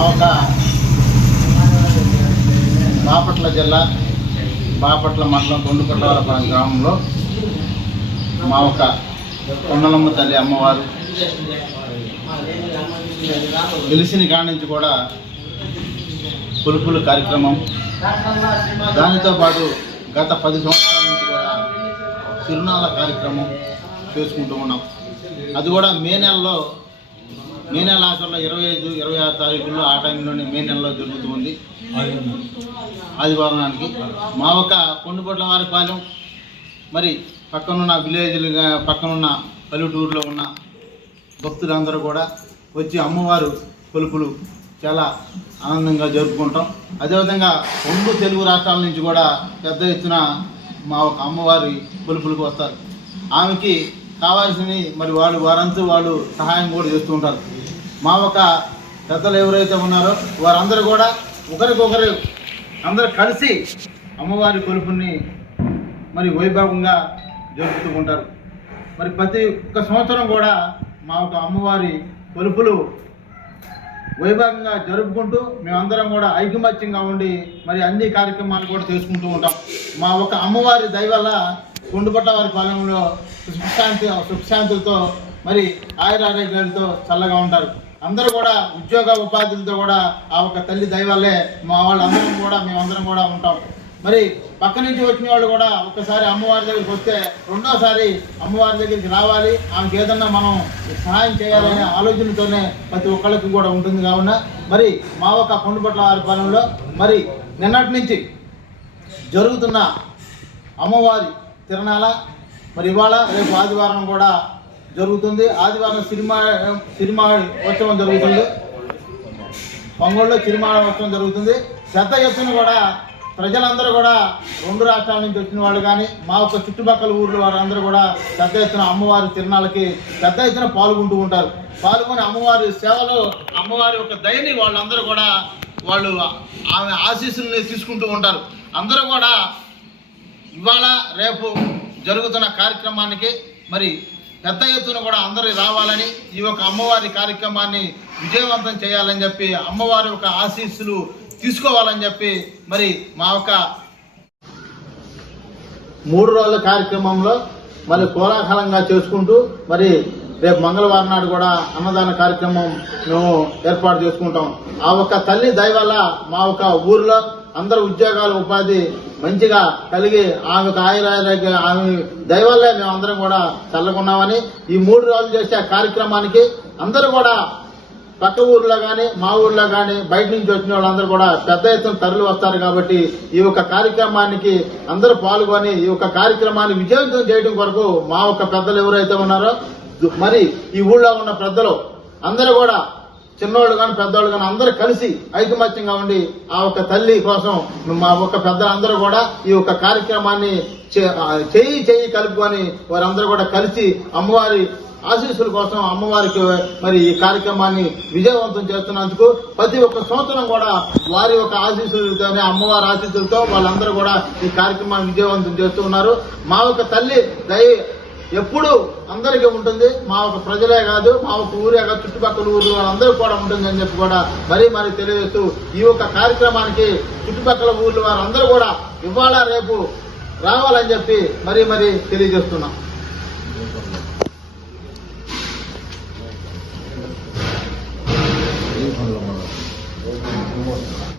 ఒక బాపట్ల జిల్లా బాపట్ల మండలం తొండుకొండవరపాలెం గ్రామంలో మా ఒక కొండలమ్మ తల్లి అమ్మవారు వెలిసిన కాడి నుంచి కూడా పులుపులు కార్యక్రమం. దానితో పాటు గత పది సంవత్సరాల నుంచి కూడా తిరునాళ్ళ కార్యక్రమం చేసుకుంటూ ఉన్నాం. అది కూడా మే నెలలో మే నెల ఆఖరిలో ఇరవై ఐదు ఇరవై ఆరు తారీఖుల్లో ఆ టైంలోనే మే నెలలో జరుగుతూ ఉంది. ఆదివారానికి. మా ఒక కొండుపొట్ల వారిపాలెం మరి పక్కనున్న విలేజ్లు పక్కనున్న పల్లెటూరులో ఉన్న భక్తులందరూ కూడా వచ్చి అమ్మవారు కొలుపులు చాలా ఆనందంగా జరుపుకుంటాం. అదేవిధంగా రెండు తెలుగు రాష్ట్రాల నుంచి కూడా పెద్ద ఎత్తున మా ఒక అమ్మవారి కొలుపులకు వస్తారు. ఆమెకి కావాల్సినవి మరి వాళ్ళు వారంతా వాళ్ళు సహాయం కూడా చేస్తూ ఉంటారు. మా ఒక పెద్దలు ఎవరైతే ఉన్నారో వారందరూ కూడా ఒకరికొకరు అందరూ కలిసి అమ్మవారి కొలుపుని మరి వైభవంగా జరుపుతూ ఉంటారు. మరి ప్రతి ఒక్క సంవత్సరం కూడా మా ఒక అమ్మవారి కొలుపులు వైభవంగా జరుపుకుంటూ మేమందరం కూడా ఐకమత్యంగా ఉండి మరి అన్ని కార్యక్రమాలు కూడా చేసుకుంటూ ఉంటాం. మా ఒక అమ్మవారి దయ వల్ల కొండుపట్ల వారి పాలెంలో సుఖశాంతి సుఖశాంతులతో మరి ఆయుర ఆరోగ్యాలతో చల్లగా ఉంటారు. అందరూ కూడా ఉద్యోగ ఉపాధులతో కూడా ఆ ఒక తల్లి దయ వల్లే మా వాళ్ళందరం కూడా మేమందరం కూడా ఉంటాం. మరి పక్క నుంచి వచ్చిన వాళ్ళు కూడా ఒక్కసారి అమ్మవారి దగ్గరికి వస్తే రెండోసారి అమ్మవారి దగ్గరికి రావాలి. ఆమెకి ఏదన్నా మనం సహాయం చేయాలనే ఆలోచనతోనే ప్రతి ఒక్కళ్ళకి కూడా ఉంటుంది కావున. మరి మా ఒక కొండపట్ల వారి పాలనలో మరి నిన్నటి నుంచి జరుగుతున్న అమ్మవారి తిరణాల మరి ఇవాళ రేపు ఆదివారం కూడా జరుగుతుంది. ఆదివారం సినిమా సినిమా ఉత్సవం జరుగుతుంది. పొంగోళ్ళలో చిరుమాడ ఉత్సవం జరుగుతుంది. పెద్ద ఎత్తున కూడా ప్రజలందరూ కూడా రెండు రాష్ట్రాల నుంచి వచ్చిన వాళ్ళు కానీ మా యొక్క చుట్టుపక్కల ఊర్ల వారందరూ కూడా పెద్ద ఎత్తున అమ్మవారి తిరణాలకి పెద్ద ఎత్తున పాల్గొంటూ ఉంటారు. పాల్గొని అమ్మవారి సేవలో అమ్మవారి యొక్క దయని వాళ్ళందరూ కూడా వాళ్ళు ఆమె ఆశీస్సుల్ని తీసుకుంటూ ఉంటారు. అందరూ కూడా ఇవాళ రేపు జరుగుతున్న కార్యక్రమానికి మరి పెద్ద ఎత్తున కూడా అందరూ రావాలని ఈ యొక్క అమ్మవారి కార్యక్రమాన్ని విజయవంతం చేయాలని చెప్పి అమ్మవారి యొక్క ఆశీస్సులు తీసుకోవాలని చెప్పి మరి మా యొక్క మూడు రోజుల కార్యక్రమంలో మరి కోలాహలంగా చేసుకుంటూ మరి రేపు మంగళవారం నాడు కూడా అన్నదాన కార్యక్రమం మేము ఏర్పాటు చేసుకుంటాం. ఆ ఒక్క తల్లి దయ వల్ల మా ఒక ఊర్లో అందరు ఉద్యోగాలు ఉపాధి మంచిగా కలిగి ఆమె ఆయురారోగ్య ఆమె దయ మేము అందరం కూడా చల్లకున్నామని ఈ మూడు రోజులు చేసే కార్యక్రమానికి అందరూ కూడా పక్క ఊర్లో కానీ మా ఊర్లో కానీ బయట నుంచి వచ్చిన వాళ్ళందరూ కూడా పెద్ద ఎత్తున తరలి వస్తారు కాబట్టి ఈ యొక్క కార్యక్రమానికి అందరూ పాల్గొని ఈ యొక్క కార్యక్రమాన్ని విజయవంతం చేయడం కొరకు మా యొక్క పెద్దలు ఎవరైతే ఉన్నారో మరి ఈ ఊళ్ళో ఉన్న పెద్దలు అందరూ కూడా చిన్నోళ్ళు కానీ పెద్దవాళ్ళు కానీ అందరూ కలిసి ఐకమత్యంగా ఉండి ఆ ఒక తల్లి కోసం మా ఒక్క పెద్దలందరూ కూడా ఈ యొక్క కార్యక్రమాన్ని చేయి చేయి కలుపుకొని వారందరూ కూడా కలిసి అమ్మవారి ఆశీస్సుల కోసం అమ్మవారికి మరి ఈ కార్యక్రమాన్ని విజయవంతం చేస్తున్నందుకు ప్రతి ఒక్క సంవత్సరం కూడా వారి యొక్క ఆశీస్సులతోనే అమ్మవారి ఆశీస్సులతో వాళ్ళందరూ కూడా ఈ కార్యక్రమాన్ని విజయవంతం చేస్తూ ఉన్నారు. మా యొక్క తల్లి దయ ఎప్పుడు అందరికీ ఉంటుంది. మా ఒక ప్రజలే కాదు మా ఒక ఊరే కాదు చుట్టుపక్కల ఊరు వాళ్ళందరూ కూడా ఉంటుంది అని చెప్పి కూడా మరీ మరీ తెలియజేస్తూ ఈ యొక్క కార్యక్రమానికి చుట్టుపక్కల ఊర్ల వారందరూ కూడా ఇవాళ రేపు రావాలని చెప్పి మరీ మరీ తెలియజేస్తున్నాం.